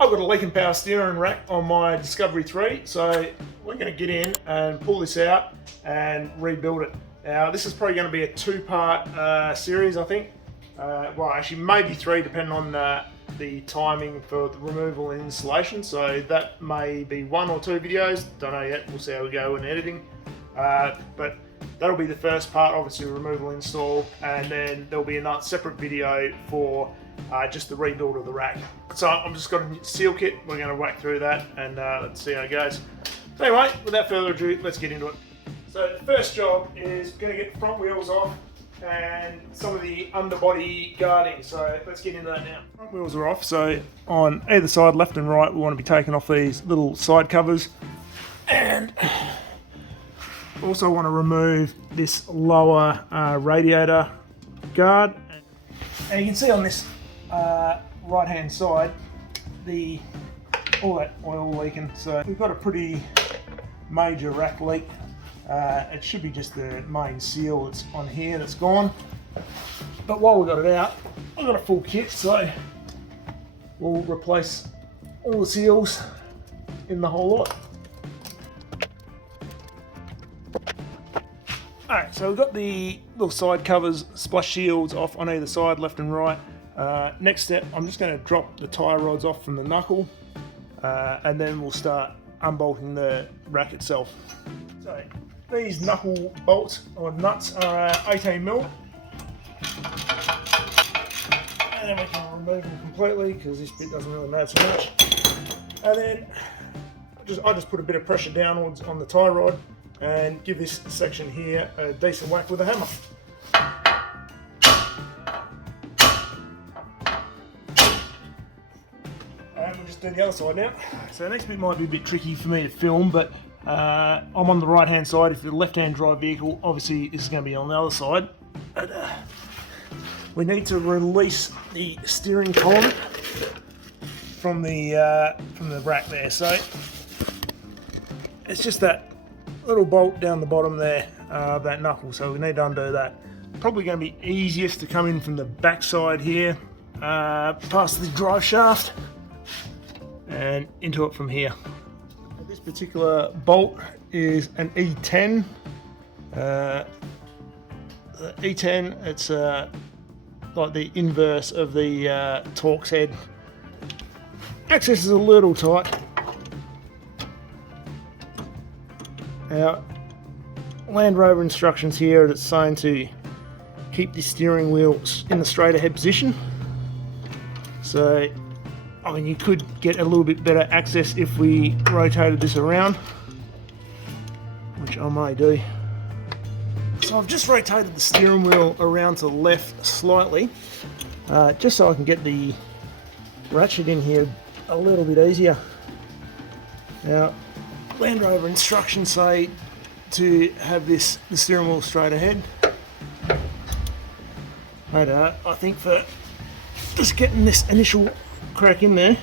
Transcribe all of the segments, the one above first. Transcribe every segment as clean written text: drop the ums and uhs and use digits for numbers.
I've got a leak and power steering rack on my Discovery 3, so we're going to get in and pull this out and rebuild it. Now this is probably going to be a two-part series, I think. Well, actually maybe three, depending on the timing for the removal and installation. So that may be one or two videos, don't know yet, we'll see how we go in editing. But that'll be the first part, obviously removal install, and then there'll be another separate video for just the rebuild of the rack. So I'm just got a seal kit, we're going to whack through that and let's see how it goes. So anyway, without further ado, let's get into it. So the first job is going to get the front wheels off and some of the underbody guarding, so let's get into that now. Front wheels are off, so on either side, left and right, we want to be taking off these little side covers, and also want to remove this lower radiator guard. And you can see on this right hand side all that oil leaking, so we've got a pretty major rack leak. It should be just the main seal that's on here that's gone. But while we've got it out, I've got a full kit, so we'll replace all the seals in the whole lot. Alright, so we've got the little side covers, splash shields off on either side, left and right. Next step, I'm just going to drop the tyre rods off from the knuckle, and then we'll start unbolting the rack itself. So these knuckle bolts or nuts are 18mm, and then we can remove them completely because this bit doesn't really matter so much. And then I just put a bit of pressure downwards on the tie rod and give this section here a decent whack with a hammer. And we'll just do the other side now. So the next bit might be a bit tricky for me to film, but I'm on the right hand side. If you're a left hand drive vehicle, obviously this is going to be on the other side. But, we need to release the steering column from the rack there. So it's just that little bolt down the bottom there of that knuckle, so we need to undo that. Probably going to be easiest to come in from the back side here, past the drive shaft and into it from here. This particular bolt is an E10. The E10, it's like the inverse of the Torx head. Access is a little tight. Now, Land Rover instructions here, it's saying to keep the steering wheel in the straight ahead position. So, I mean, you could get a little bit better access if we rotated this around, which I may do. So I've just rotated the steering wheel around to the left slightly, just so I can get the ratchet in here a little bit easier. Now, Land Rover instructions say to have the steering wheel straight ahead. But I think for just getting this initial crack in there,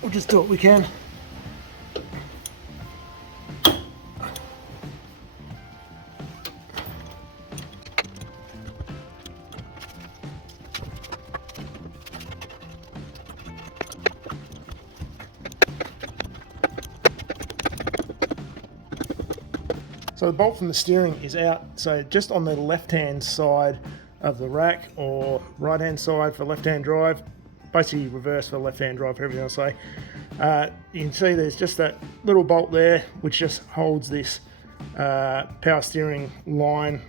we'll just do what we can. So the bolt from the steering is out, so just on the left-hand side of the rack, or right-hand side for left-hand drive, basically reverse for left-hand drive, for everything I say. You can see there's just that little bolt there, which just holds this power steering line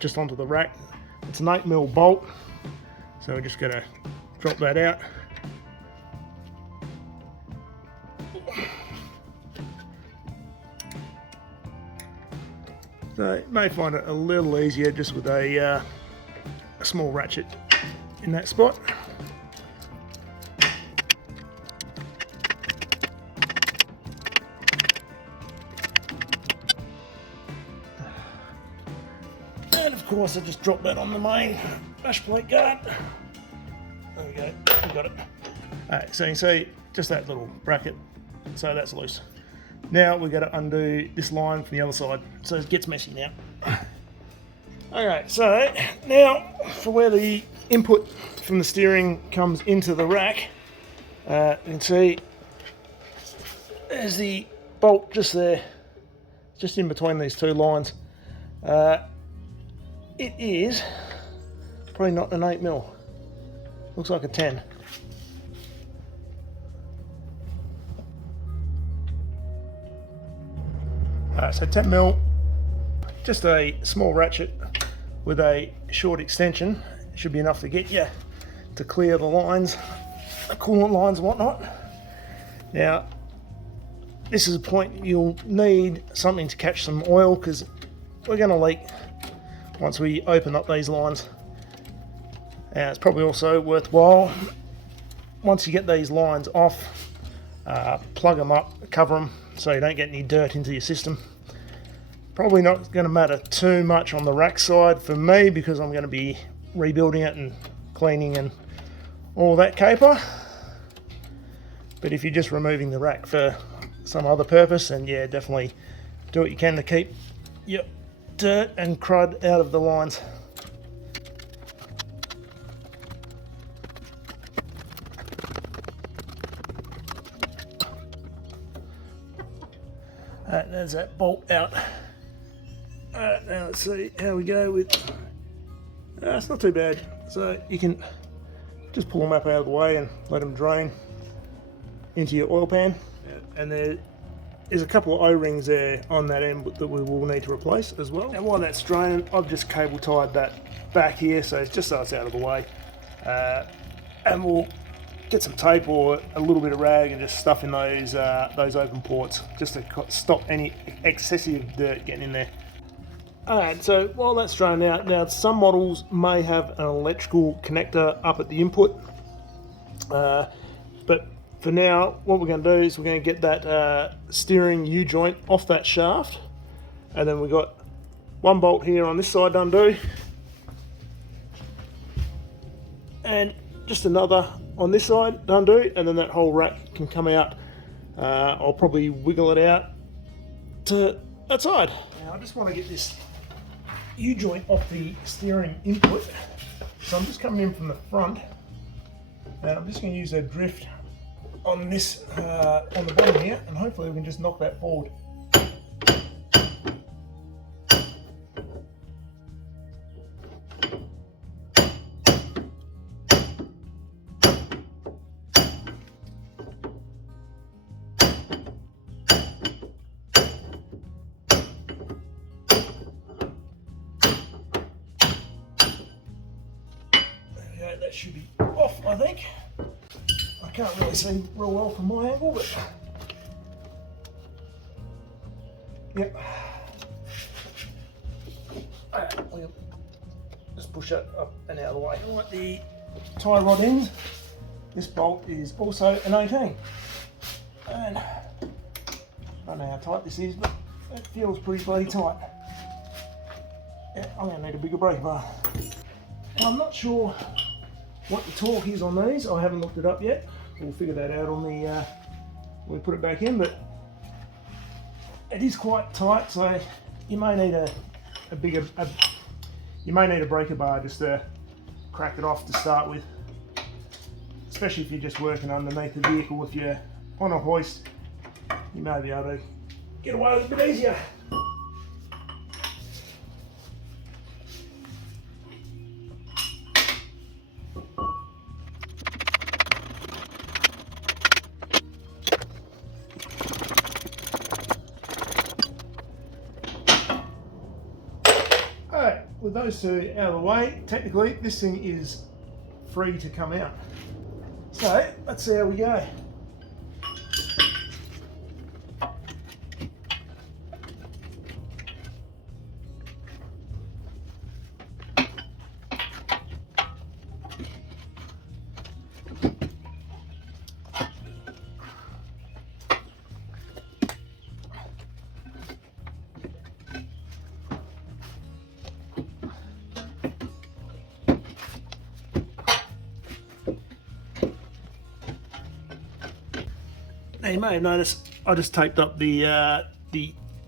just onto the rack. It's an 8mm bolt, so we're just going to drop that out. So you may find it a little easier just with a small ratchet in that spot. And of course I just dropped that on the main dash plate guard. There we go, we got it. Alright, so you can see just that little bracket, so that's loose. Now we've got to undo this line from the other side, so it gets messy now. Okay, so now for where the input from the steering comes into the rack, You can see there's the bolt just there, just in between these two lines. It is probably not an 8mm. Looks like a 10. So 10mm, just a small ratchet with a short extension should be enough to get you to clear the lines, the coolant lines and whatnot. Now, this is a point you'll need something to catch some oil, because we're going to leak once we open up these lines. Now, it's probably also worthwhile, once you get these lines off, plug them up, cover them so you don't get any dirt into your system. Probably not going to matter too much on the rack side for me, because I'm going to be rebuilding it and cleaning and all that caper. But if you're just removing the rack for some other purpose, then yeah, definitely do what you can to keep your dirt and crud out of the lines. There's that bolt out. Now let's see how we go with. It's not too bad. So you can just pull them up out of the way and let them drain into your oil pan. And there is a couple of O-rings there on that end that we will need to replace as well. And while that's draining, I've just cable tied that back here, so it's just so it's out of the way. And we'll get some tape or a little bit of rag and just stuff in those open ports, just to stop any excessive dirt getting in there. Alright, so while that's drained out, now some models may have an electrical connector up at the input, but for now what we're going to do is we're going to get that steering U-joint off that shaft, and then we've got one bolt here on this side to undo, and just another on this side to undo, and then that whole rack can come out. I'll probably wiggle it out to that side. Now I just want to get this U-joint off the steering input, so I'm just coming in from the front, and I'm just going to use a drift on this on the bottom here, and hopefully we can just knock that forward. That should be off, I think. I can't really see real well from my angle, but yep. We'll just push that up and out of the way. At the tie rod ends, this bolt is also an 18, and I don't know how tight this is, but it feels pretty bloody tight. Yeah, I'm going to need a bigger brake bar. Now, I'm not sure what the torque is on these. I haven't looked it up yet. We'll figure that out on the when we put it back in, but it is quite tight, so you may need a breaker bar just to crack it off to start with, especially if you're just working underneath the vehicle. If you're on a hoist, you may be able to get away with it a bit easier. With those two out of the way, technically this thing is free to come out. So let's see how we go. Now you may have noticed I just taped up the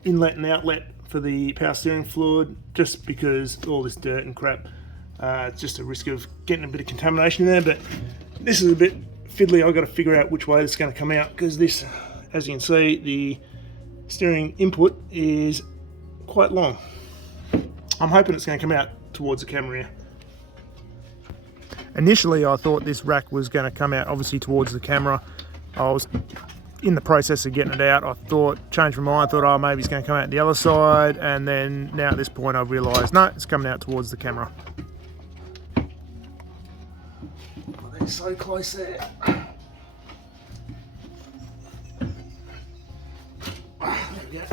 inlet and outlet for the power steering fluid, just because all this dirt and crap, it's just a risk of getting a bit of contamination in there. But this is a bit fiddly. I've got to figure out which way it's going to come out, because this, as you can see, the steering input is quite long. I'm hoping it's going to come out towards the camera here. Initially I thought this rack was going to come out obviously towards the camera. I was in the process of getting it out. I thought, changed my mind, thought, oh, maybe it's going to come out the other side, and then now at this point I've realised, no, it's coming out towards the camera. Oh, they're so close there. There we go.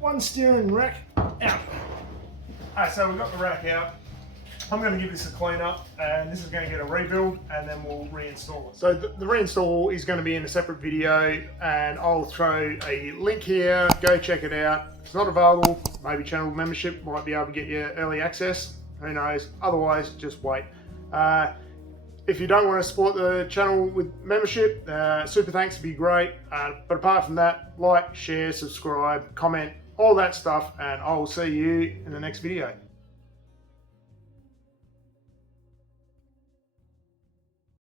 One steering rack out. Alright, so we've got the rack out. I'm going to give this a clean up, and this is going to get a rebuild, and then we'll reinstall it. So the reinstall is going to be in a separate video, and I'll throw a link here. Go check it out. If it's not available, maybe channel membership might be able to get you early access. Who knows? Otherwise, just wait. If you don't want to support the channel with membership, super thanks would be great. But apart from that, like, share, subscribe, comment, all that stuff, and I'll see you in the next video.